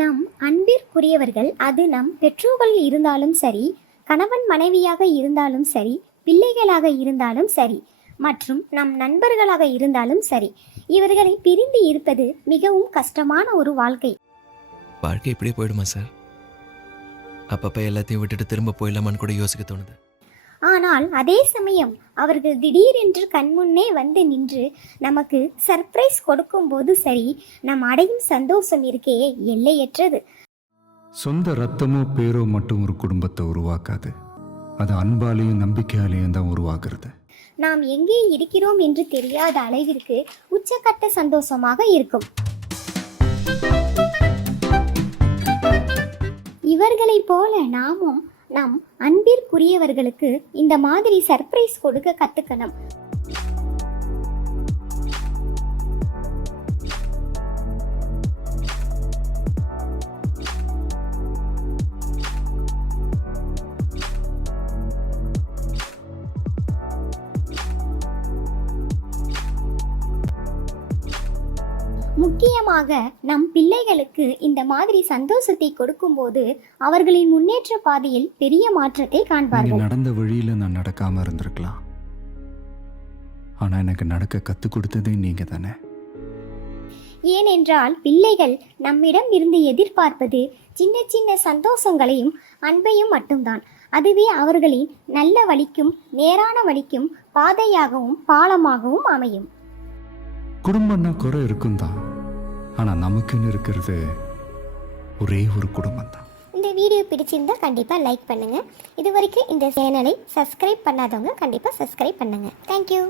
நம் அன்பிற்குரியவர்கள் அது நம் பெற்றோர்கள் இருந்தாலும் சரி, கணவன் மனைவியாக இருந்தாலும் சரி, பிள்ளைகளாக இருந்தாலும் சரி, மற்றும் நம் நண்பர்களாக இருந்தாலும் சரி, இவர்களை பிரிந்து இருப்பது மிகவும் கஷ்டமான ஒரு வாழ்க்கை. வாழ்க்கை இப்படியே போயிடுமா சார்? அப்பப்ப எல்லாத்தையும் விட்டுட்டு திரும்ப போயிடலாமான்னு கூட யோசிக்க தோணுது. ஆனால் அதே சமயம் அவர்கள் திடீரென்று கண்முன்னே வந்து நின்று நமக்கு சர்ப்ரைஸ் கொடுக்கும்போது சரி, நம் அடையும் சந்தோஷம் இருக்கே எல்லையற்றது. சொந்த ரத்தமோ பேரோ மட்டும் ஒரு குடும்பத்தை உருவாக்காது. அது அன்பாலையும் நம்பிக்கையாலையும் தான் உருவாகிறது. நாம் எங்கே இருக்கிறோம் என்று தெரியாத அளவிற்கு உச்சக்கட்ட சந்தோஷமாக இருக்கும். இவர்களைப் போல நாமும் நம் அன்பிற்குரியவர்களுக்கு இந்த மாதிரி சர்ப்ரைஸ் கொடுக்க கத்துக்கணும். முக்கியமாக நம் பிள்ளைகளுக்கு இந்த மாதிரி சந்தோஷத்தை கொடுக்கும்போது அவர்களின் முன்னேற்ற பாதையில் பெரிய மாற்றத்தை காண்பார்கள். நடந்த வழியில நான் நடக்காம இருந்திருக்கலாம், ஆனா எனக்கு நடக்க கத்து கொடுத்ததே நீங்க தானே. ஏனென்றால் பிள்ளைகள் நம்மிடம் இருந்து எதிர்பார்ப்பது சின்ன சின்ன சந்தோஷங்களையும் அன்பையும் மட்டும்தான். அதுவே அவர்களின் நல்ல வழிக்கும் நேரான வழிக்கும் பாதையாகவும் பாலமாகவும் அமையும். குடும்பம்னா குறை இருக்கும் தான், ஆனா நமக்குன்னு இருக்கிறது ஒரே ஒரு குடும்பம் தான். இந்த வீடியோ பிடிச்சிருந்தா கண்டிப்பா லைக் பண்ணுங்க. இது வரைக்கும் இந்த சேனலை சப்ஸ்கிரைப் பண்ணாதவங்க கண்டிப்பா சப்ஸ்கிரைப் பண்ணுங்க. தேங்க்யூ.